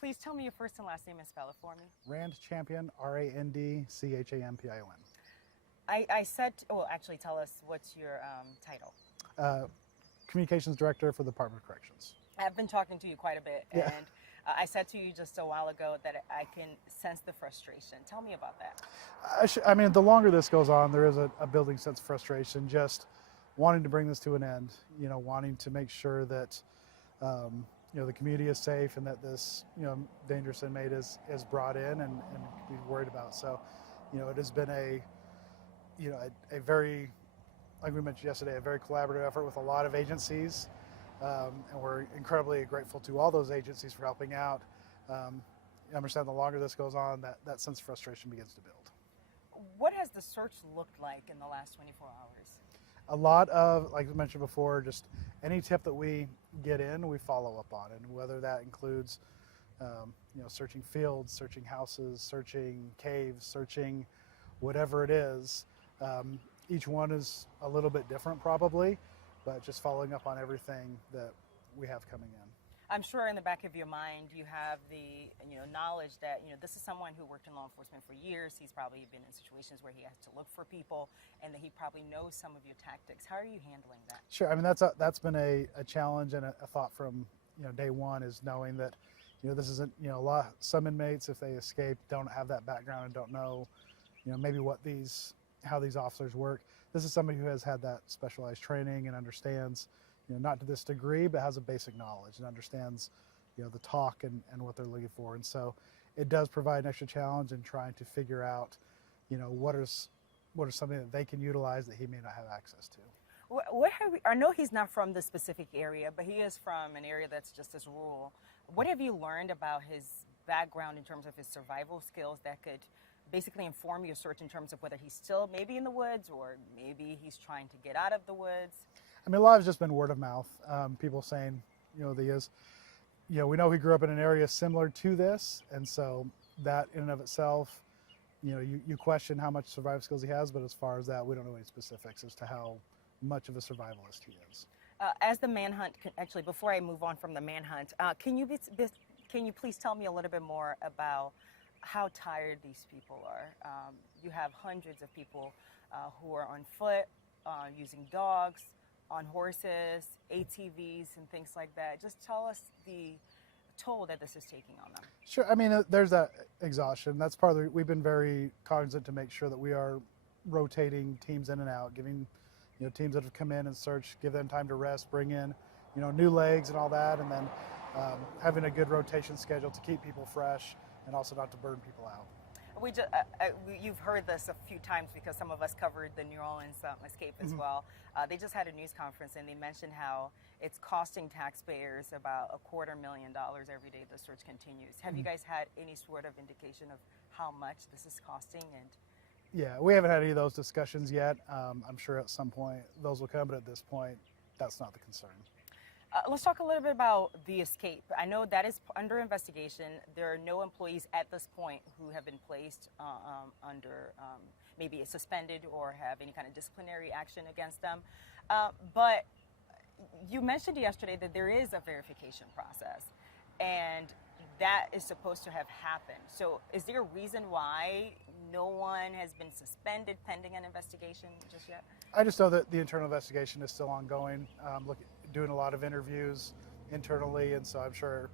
Please tell me your first and last name and spell it for me. Rand Champion, RandChampion. I said, well, actually tell us what's your title. Communications Director for the Department of Corrections. I've been talking to you quite a bit, Yeah. and I said to you just a while ago that I can sense the frustration. Tell me about that. I mean, the longer this goes on, there is a building sense of frustration, just wanting to bring this to an end, wanting to make sure that, the community is safe and that this, dangerous inmate is brought in and be worried about. So, it has been a very, like we mentioned yesterday, a very collaborative effort with a lot of agencies. And we're incredibly grateful to all those agencies for helping out. I understand the longer this goes on, that sense of frustration begins to build. What has the search looked like in the last 24 hours? A lot of, like I mentioned before, just any tip that we get in, we follow up on, and whether that includes, searching fields, searching houses, searching caves, searching whatever it is. Each one is a little bit different, probably, but just following up on everything that we have coming in. I'm sure in the back of your mind you have the knowledge that this is someone who worked in law enforcement for years. He's probably been in situations where he has to look for people, and that he probably knows some of your tactics. How are you handling that? Sure. I mean, that's been a challenge and a thought from day one, is knowing that this isn't some inmates, if they escape, don't have that background and don't know maybe how these officers work. This is somebody who has had that specialized training and understands, not to this degree, but has a basic knowledge and understands, the talk and what they're looking for. And so it does provide an extra challenge in trying to figure out, what is something that they can utilize that he may not have access to. I know he's not from the specific area, but he is from an area that's just as rural. What have you learned about his background in terms of his survival skills that could basically inform your search in terms of whether he's still maybe in the woods or maybe he's trying to get out of the woods? I mean, a lot has just been word of mouth. People saying, that he is, we know he grew up in an area similar to this. And so that in and of itself, you question how much survival skills he has, but as far as that, we don't know any specifics as to how much of a survivalist he is. As the manhunt, actually, before I move on from the manhunt, can you please tell me a little bit more about how tired these people are? You have hundreds of people who are on foot, using dogs, on horses, ATVs, and things like that. Just tell us the toll that this is taking on them. Sure. I mean, there's that exhaustion. That's part of we've been very cognizant to make sure that we are rotating teams in and out, giving teams that have come in and searched, give them time to rest, bring in new legs and all that, and then having a good rotation schedule to keep people fresh and also not to burn people out. You've heard this a few times because some of us covered the New Orleans escape as well. They just had a news conference and they mentioned how it's costing taxpayers about $250,000 every day the search continues. Have you guys had any sort of indication of how much this is costing? And yeah, we haven't had any of those discussions yet. I'm sure at some point those will come, but at this point, that's not the concern. Let's talk a little bit about the escape. I know that is under investigation. There are no employees at this point who have been placed under maybe suspended or have any kind of disciplinary action against them. But you mentioned yesterday that there is a verification process, and that is supposed to have happened. So is there a reason why no one has been suspended pending an investigation just yet? I just know that the internal investigation is still ongoing. Doing a lot of interviews internally, and so I'm sure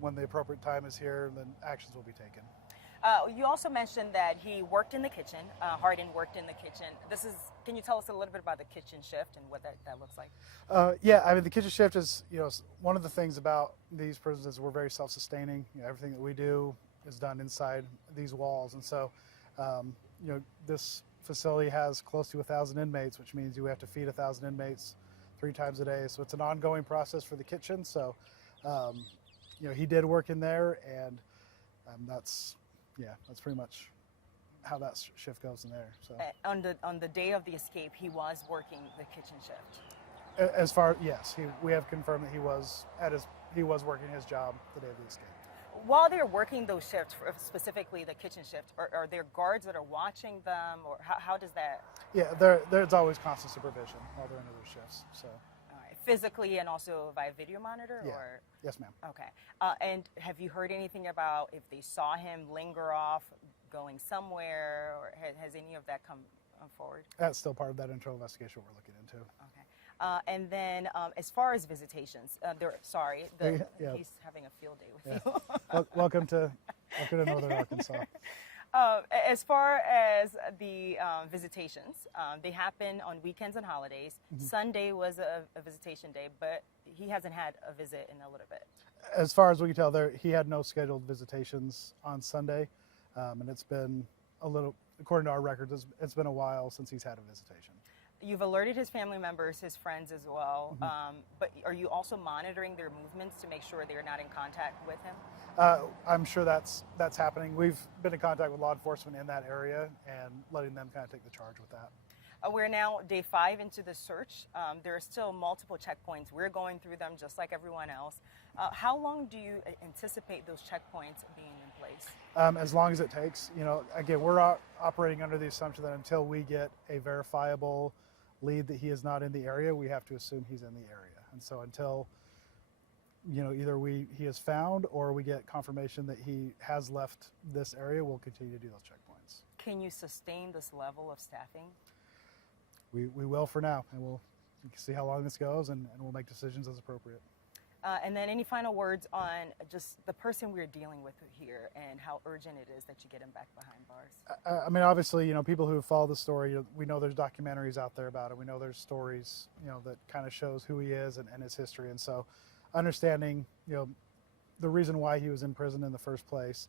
when the appropriate time is here, then actions will be taken. You also mentioned that he worked in the kitchen. Hardin worked in the kitchen. Can you tell us a little bit about the kitchen shift and what that looks like? Yeah, I mean, the kitchen shift is, one of the things about these prisons is we're very self-sustaining. Everything that we do is done inside these walls, and so, this facility has close to 1,000 inmates, which means you have to feed 1,000 inmates 3 times a day. So it's an ongoing process for the kitchen. So, he did work in there, and that's pretty much how that shift goes in there. So on the day of the escape, he was working the kitchen shift. Yes, we have confirmed that he was working his job the day of the escape. While they're working those shifts, specifically the kitchen shift, are there guards that are watching them, or how does that? Yeah, there's always constant supervision while they're in those shifts. So. All right. physically and also via video monitor? Yeah. Or Yes, ma'am. okay. And have you heard anything about if they saw him linger off, going somewhere, or has any of that come forward? That's still part of that internal investigation we're looking into. Okay. And then as far as visitations, Yeah. he's having a field day with you. Welcome to Northern Arkansas. As far as the visitations, they happen on weekends and holidays. Sunday was a visitation day, but he hasn't had a visit in a little bit. As far as we can tell, he had no scheduled visitations on Sunday, and it's been according to our records, it's been a while since he's had a visitation. You've alerted his family members, his friends as well, but are you also monitoring their movements to make sure they're not in contact with him? I'm sure that's happening. We've been in contact with law enforcement in that area and letting them kind of take the charge with that. We're now day 5 into the search. There are still multiple checkpoints. We're going through them just like everyone else. How long do you anticipate those checkpoints being in place? As long as it takes. Again, we're operating under the assumption that until we get a verifiable lead that he is not in the area, we have to assume he's in the area. And so until either he is found or we get confirmation that he has left this area, we'll continue to do those checkpoints. Can you sustain this level of staffing? We will for now, and we'll see how long this goes, and we'll make decisions as appropriate. And then any final words on just the person we're dealing with here and how urgent it is that you get him back behind bars? I mean, obviously, people who follow the story, we know there's documentaries out there about it. We know there's stories, that kind of shows who he is and his history. And so understanding, the reason why he was in prison in the first place,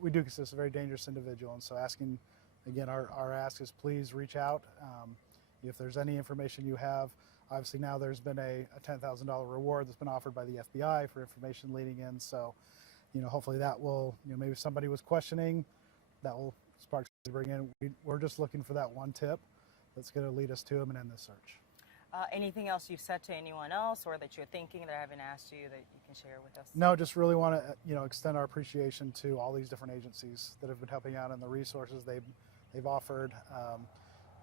we do consider this a very dangerous individual. And so asking, again, our ask is please reach out. If there's any information you have, obviously now there's been a $10,000 reward that's been offered by the FBI for information leading in. So, hopefully that will, maybe if somebody was questioning, that will spark to bring in. We're just looking for that one tip that's going to lead us to him and end the search. Anything else you've said to anyone else or that you're thinking that I haven't asked you that you can share with us? No, just really want to, extend our appreciation to all these different agencies that have been helping out and the resources they've offered.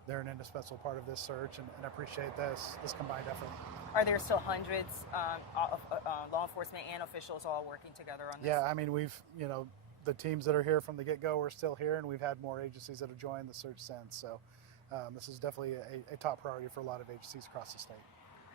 They're an indispensable part of this search, and I appreciate this combined effort. Are there still hundreds of law enforcement and officials all working together on this? Yeah, I mean, the teams that are here from the get-go are still here, and we've had more agencies that have joined the search since. So this is definitely a top priority for a lot of agencies across the state.